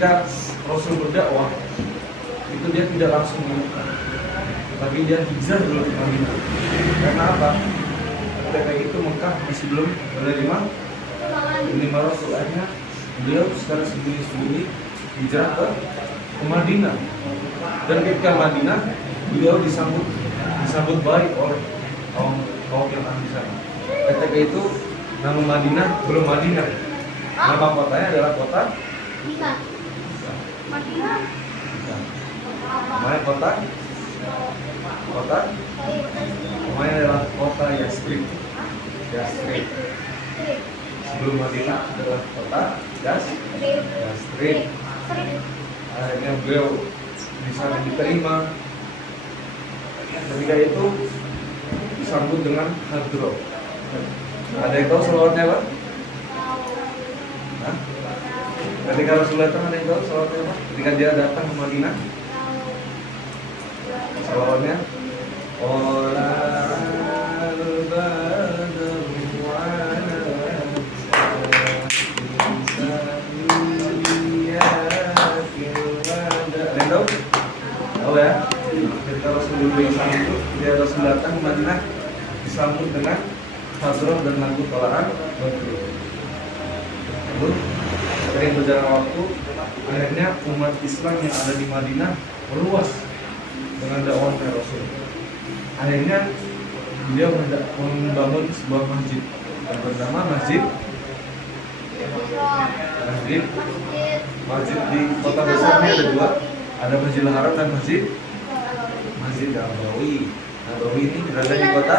ketika Rasul berdakwah itu dia tidak langsung di Mekah, tapi dia hijrah dulu ke Madinah. Karena apa? Ketika itu Mekah masih belum menerima Rasul. Akhirnya beliau secara sembunyi-sembunyi hijrah ke Madinah. Dan ketika Madinah beliau disambut baik oleh kaum yang ada di sana. Ketika itu nama Madinah belum Madinah. Nama kotanya adalah kota Madinah. namanya namanya adalah kota Yastrib. Sebelum Madinah adalah kota Yastrib. Akhirnya beliau di sana diterima. Ketika itu disambut dengan hadroh. Ada yang tahu selawatnya apa? Hah? Ketika Rasulullah datang, ada yang tahu selawatnya apa? Ketika dia datang ke Madinah, selawatnya tahu ya? Ketika Rasul datang ke Madinah disambut dengan hadroh dan lagu tolaan Badru. Lalu sering berjalan waktu, akhirnya umat Islam yang ada di Madinah meluas dengan dakwah Rasul. Akhirnya beliau membangun sebuah masjid yang bernama Masjid di kota besarnya ada dua, ada Masjidil Haram dan Masjid Nabawi. Nabawi ini berada di kota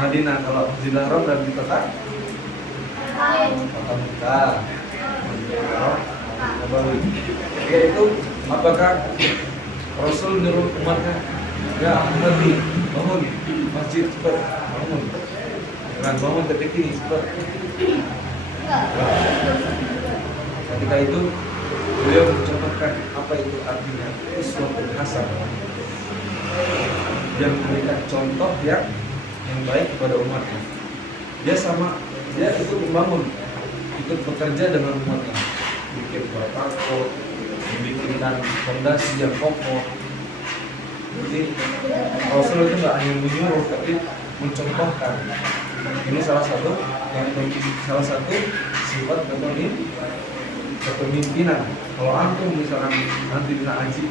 Madinah. Kalau Masjidil Haram berada di kota Mekah. Masjidil Haram, Nabawi. Yaitu apakah Rasul menyuruh umatnya, ya Nabi bangun masjid cepat, bangun. Jangan bangun ketika ini cepat. Ketika itu beliau mencontohkan apa itu artinya uswatun hasanah, yang memberikan contoh yang baik kepada umatnya. Dia ikut membangun, ikut bekerja dengan umatnya, bikin batako, membikinkan fondasi yang kokoh. Jadi Rasul itu nggak hanya menyuruh, tapi mencontohkan. Ini salah satu sifat kepemimpinan. Kalau antum misalkan nanti bisa haji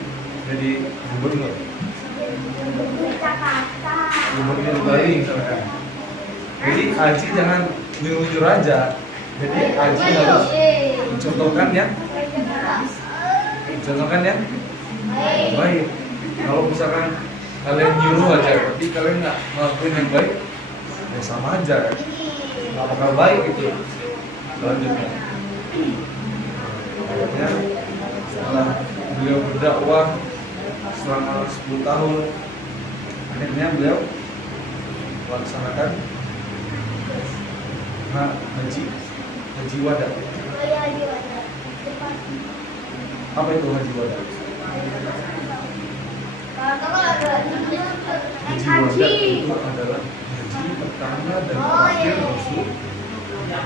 jadi gubernur Bali misalkan, jadi haji jangan nyuruh aja. Jadi haji harus mencontohkan yang baik. Kalau misalkan kalian nyuruh aja tapi kalian nggak ngelakuin yang baik, ya sama aja, nggak bakal baik itu selanjutnya. Akhirnya setelah beliau berdakwah selama 10 tahun, akhirnya beliau melaksanakan haji wada. Apa itu haji wada? Haji wada itu adalah haji pertama dan terakhir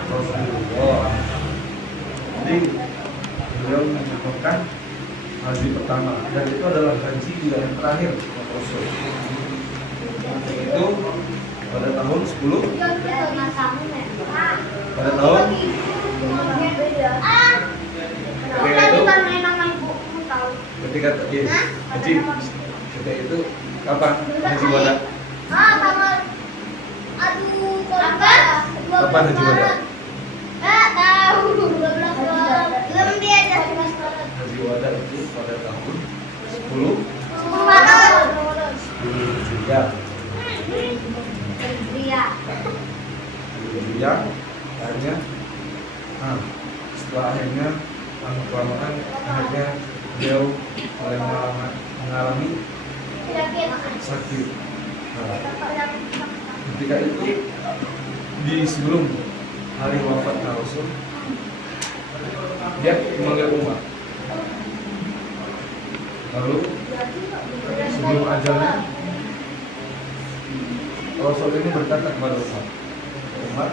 Rasulullah. Jadi beliau mencontohkan haji pertama, dan itu adalah haji yang terakhir Rasul. Itu pada tahun 10. Pada tahun ketika haji ketika itu kapan haji wada? Kapan haji wada? Haji wada itu pada tahun 10 Hijriah. Akhirnya setelah akhirnya kelamaan akhirnya beliau mulai mengalami sakit. Ketika itu di sebelum hari wafat Rasul, dia memanggil umat. Lalu sebelum ajalnya Rasul ini berkata kepada umat,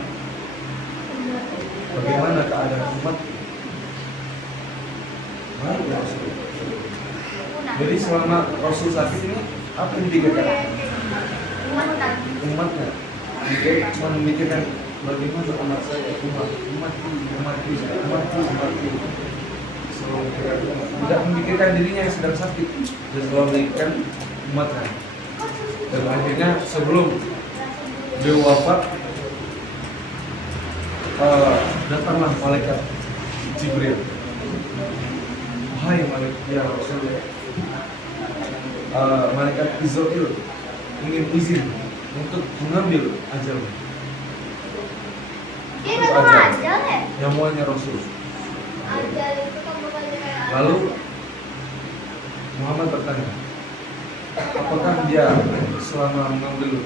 bagaimana keadaan umat Mari ya Rasul. Jadi selama Rasul sakit ini apa yang dipikirkan? Umatnya. Dia cuma memikirkan bagaimana umat saya, umatku. Selalu tidak memikirkan dirinya yang sedang sakit, dan selalu memikirkan umatnya. Dan akhirnya sebelum beliau wafat, datanglah malaikat Jibril. Hai malaikat ya Rasulullah, malaikat Israil ingin izin untuk mengambil ajalnya. Ajal yang muanya Rasul. Lalu Muhammad bertanya, apakah dia selama mengambil